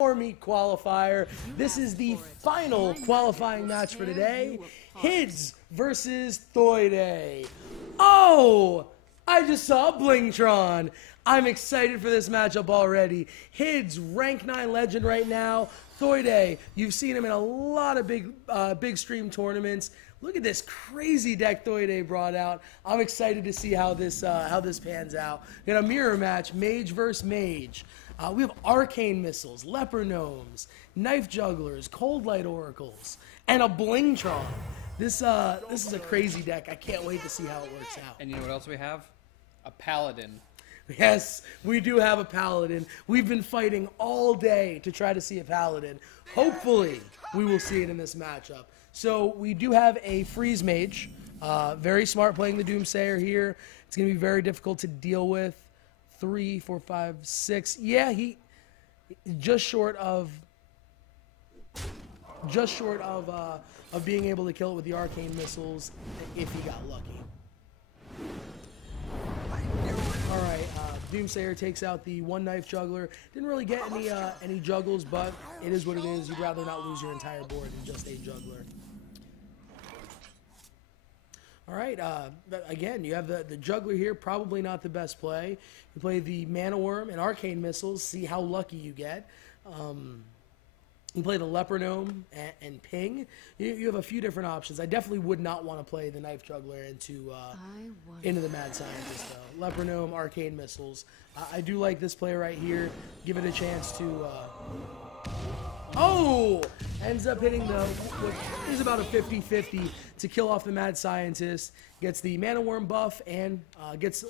Moar Meat qualifier. This is the final qualifying match for today. Hidz versus Thuede. Oh, I just saw Blingtron. I'm excited for this matchup already. Hidz, rank 9 legend right now. Thuede, you've seen him in a lot of big stream tournaments. Look at this crazy deck Thuede brought out. I'm excited to see how this pans out. We got a mirror match, Mage versus Mage. We have arcane missiles, leper gnomes, knife jugglers, cold light oracles, and a Blingtron. This is a crazy deck. I can't wait to see how it works out. And you know what else we have? A paladin. Yes, we do have a paladin. We've been fighting all day to try to see a paladin. Hopefully, we will see it in this matchup. So we do have a freeze mage. Very smart playing the Doomsayer here. It's going to be very difficult to deal with. 3, 4, 5, 6. Yeah, he just short of being able to kill it with the arcane missiles if he got lucky. All right, Doomsayer takes out the one knife juggler. Didn't really get any juggles, but it is what it is. You'd rather not lose your entire board than just a juggler. All right, again, you have the juggler here, probably not the best play. You play the mana worm and arcane missiles, see how lucky you get. You play the leper gnome and ping. You have a few different options. I definitely would not want to play the knife juggler into the mad scientist though. Leper gnome, arcane missiles. I do like this play right here. Give it a chance to. Oh! Ends up hitting what is about a 50-50 to kill off the mad scientist. Gets the mana worm buff and gets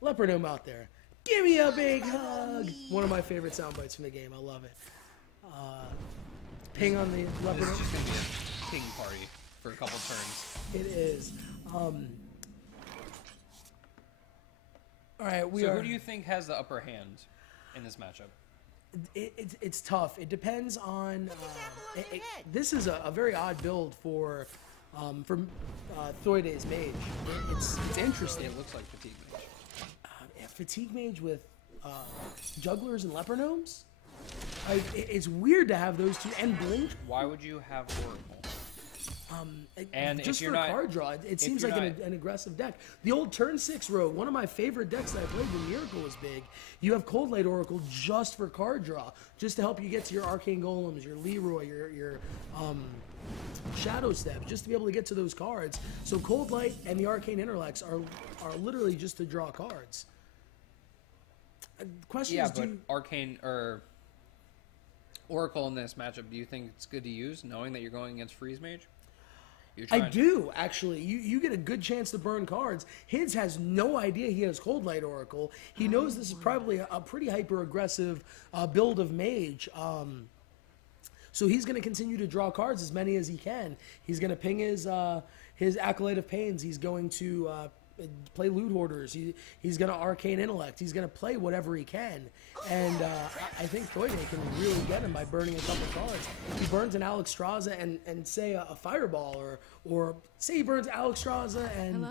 leper gnome out there. Give me a big hug. One of my favorite sound bites from the game. I love it. Ping on the leper gnome. This is just gonna be a ping party for a couple turns. It is. All right, who do you think has the upper hand in this matchup? It's tough. It depends on. This is a very odd build for Thuede's Mage. It's interesting. It looks like Fatigue Mage. Fatigue Mage with jugglers and leper gnomes. It's weird to have those two and Blink. Why would you have Oracle? And just for card draw, it seems like an aggressive deck. The old turn 6 rogue, one of my favorite decks that I played when Miracle was big. You have Cold Light Oracle just for card draw, just to help you get to your Arcane Golems, your Leroy, your Shadow Step, just to be able to get to those cards. So Cold Light and the Arcane Interlex are literally just to draw cards. Question is, but Arcane or Oracle in this matchup, do you think it's good to use, knowing that you're going against Freeze Mage? I do, actually. You get a good chance to burn cards. Hidz has no idea he has Cold Light Oracle. He knows this is probably a pretty hyper-aggressive build of Mage. So he's going to continue to draw cards, as many as he can. He's going to ping his Acolyte of Pains. He's going to play Loot Hoarders. He's going to Arcane Intellect. He's going to play whatever he can. And I think Thuede can really get him by burning a couple cards. He burns an Alexstrasza and say a Fireball, or say he burns Alexstrasza and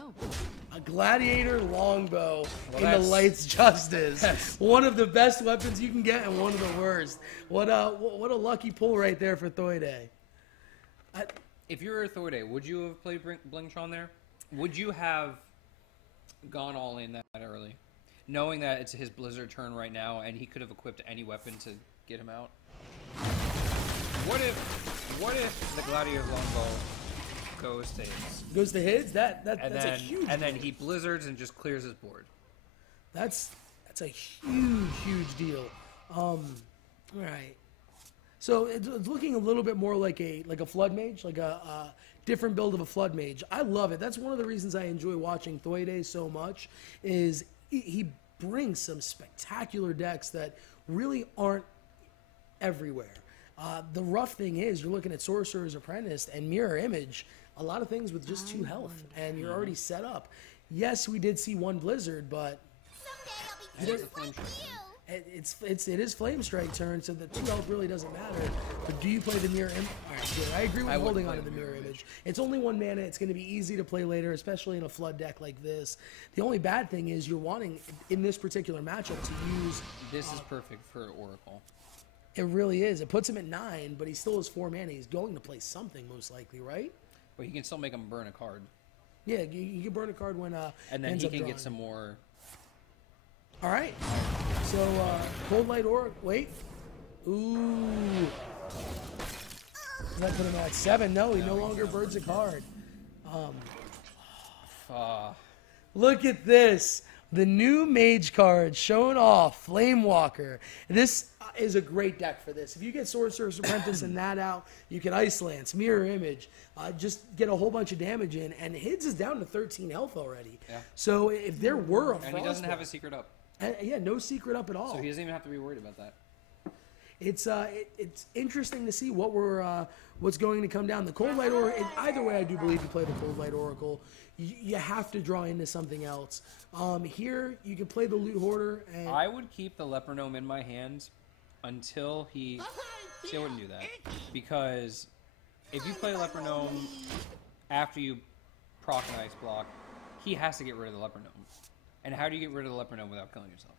a Gladiator Longbow in the Light's Justice. One of the best weapons you can get and one of the worst. What a lucky pull right there for Thuede. If you were Thuede, would you have played Blingtron there? Would you have gone all in that early, knowing that it's his Blizzard turn right now and he could have equipped any weapon to get him out? What if the Gladiator Longbow goes to Hidz? Goes to Hidz? That's a huge and then he blizzards and just clears his board. That's a huge deal. All right. So it's looking a little bit more like a Flood Mage, like a different build of a Flood Mage. I love it. That's one of the reasons I enjoy watching Thuede so much, is he brings some spectacular decks that really aren't everywhere. The rough thing is you're looking at Sorcerer's Apprentice and Mirror Image, a lot of things with just 2 health, and you're already set up. Yes, we did see one Blizzard, but it is Flame Strike turn, so the 2 health really doesn't matter. But do you play the Mirror Image? All right, good. I agree with holding on to the Mirror Image. It's only 1 mana. It's going to be easy to play later, especially in a Flood deck like this. The only bad thing is you're wanting, in this particular matchup, to use... This is perfect for Oracle. It really is. It puts him at 9, but he still has 4 mana. He's going to play something, most likely, right? But he can still make him burn a card. Yeah, you can burn a card when and then he can get some more. All right. So Cold Light Aura. Wait. Ooh. That put him at 7. No, he no longer burns a card. Look at this. The new Mage card showing off. Flamewalker. This is a great deck for this. If you get Sorcerer's Apprentice and that out, you can Ice Lance, Mirror Image, just get a whole bunch of damage in. And Hidz is down to 13 health already. Yeah. So if there were a And he doesn't have a secret up. Yeah, no secret up at all. So he doesn't even have to be worried about that. It's interesting to see what's going to come down. The Cold Light Oracle, either way, I do believe you play the Cold Light Oracle. You have to draw into something else. Here, you can play the Loot Hoarder. And I would keep the Leper Gnome in my hands until he... See, I wouldn't do that. Because if you play Leper Gnome after you proc an Ice Block, he has to get rid of the Leper Gnome. And how do you get rid of the Leper Gnome without killing yourself?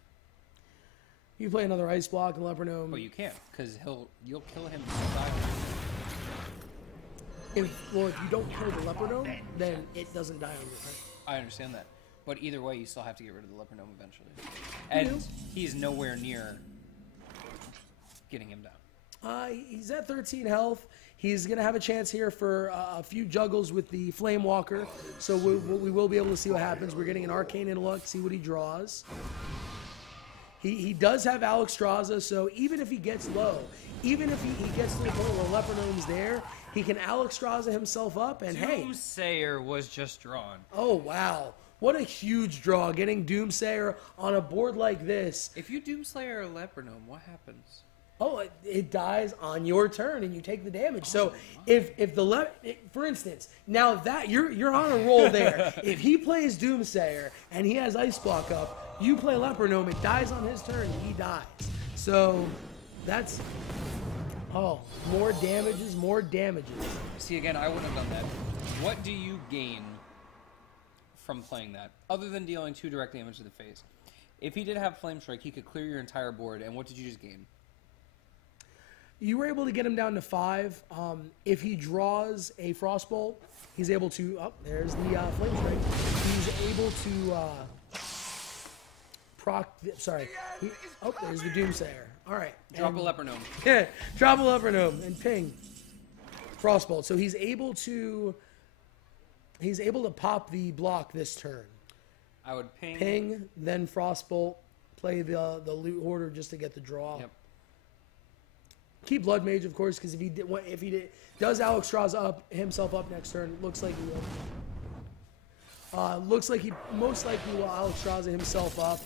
You play another Ice Block, a Leper Gnome. Well, you can't, because you'll kill him. If you don't kill the Leper Gnome, then it doesn't die on your turn. I understand that. But either way, you still have to get rid of the Leper Gnome eventually. And he's nowhere near getting him down. He's at 13 health. He's going to have a chance here for a few juggles with the Flamewalker. So we will be able to see what happens. We're getting an Arcane Intellect, see what he draws. He does have Alexstrasza, so even if he gets low, even if he gets to the point where Leper Gnome's there, he can Alexstrasza himself up, and hey. Doomsayer was just drawn. Oh, wow. What a huge draw, getting Doomsayer on a board like this. If you Doomslayer a Leper Gnome, what happens? Oh, it dies on your turn, and you take the damage. So for instance, now that you're on a roll there. If he plays Doomsayer and he has Ice Block up, you play Leper Gnome, it dies on his turn, and he dies. So that's more damages. See, again, I wouldn't have done that. What do you gain from playing that, other than dealing 2 direct damage to the face? If he did have Flame Strike, he could clear your entire board, and what did you just gain? You were able to get him down to 5. If he draws a Frostbolt, he's able to... Oh, there's the Flame Strike. He's able to proc... Sorry. There's the Doomsayer. All right. Drop a Leper Gnome. Yeah, drop a Leper Gnome and ping. Frostbolt. So he's able to pop the block this turn. I would ping. Ping, then Frostbolt. Play the Loot Hoarder just to get the draw. Yep. Keep Blood Mage, of course, because if he does Alexstrasza himself up next turn, looks like he will. Looks like he most likely will Alexstrasza himself up.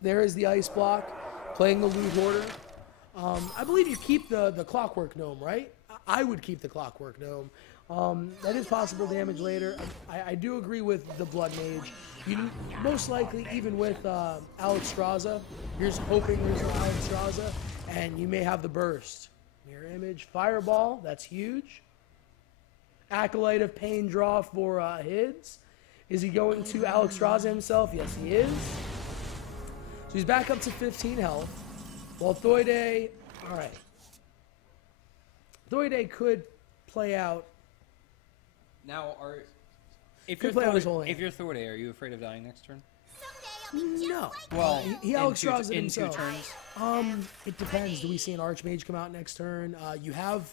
There is the Ice Block, playing the Loot Hoarder. I believe you keep the Clockwork Gnome, right? I would keep the Clockwork Gnome. That is possible damage later. I do agree with the Blood Mage. You most likely, even with Alexstrasza, you're just hoping there's no Alexstrasza, and you may have the burst. Mirror Image, Fireball, that's huge. Acolyte of Pain draw for Hidz. Is he going to Alexstrasza himself? Yes, he is. So he's back up to 15 health. While Thuede, all right. Thuede could play out. Now, if you're Thuede, are you afraid of dying next turn? No. Well, he Alexstrasza himself. 2 turns. It depends. Do we see an Archmage come out next turn? You have,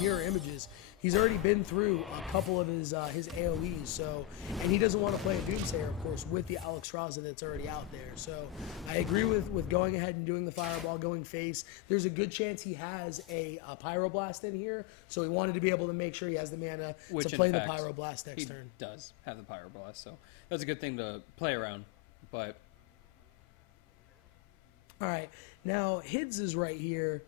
Mirror Images. He's already been through a couple of his AoEs, so, and he doesn't want to play a Doomsayer, of course, with the Alexstrasza that's already out there. So I agree with going ahead and doing the Fireball, going face. There's a good chance he has a Pyroblast in here, so he wanted to be able to make sure he has the mana to play the Pyroblast next turn. He does have the Pyroblast, so that's a good thing to play around, but... All right, now Hidz is right here.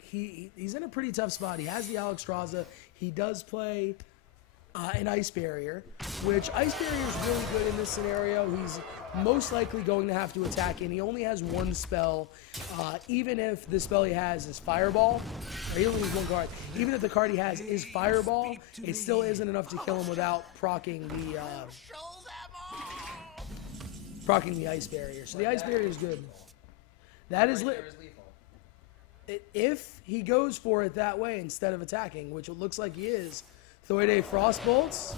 He's in a pretty tough spot. He has the Alexstrasza. He does play an Ice Barrier, which Ice Barrier is really good in this scenario. He's most likely going to have to attack, and he only has 1 spell. Even if the spell he has is Fireball, or he only has 1 card, even if the card he has is Fireball, it still isn't enough to kill him without proccing proccing the ice barrier. So the ice barrier is good. That is Right there is lethal. if he goes for it that way instead of attacking, which it looks like he is. Thuede Frostbolts,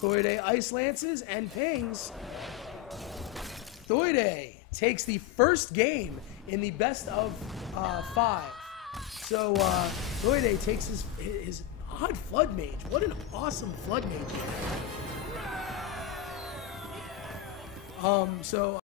Thuede Ice Lances, and pings. Thuede takes the first game in the best of 5. So Thuede takes his odd Flood Mage. What an awesome Flood Mage he had. So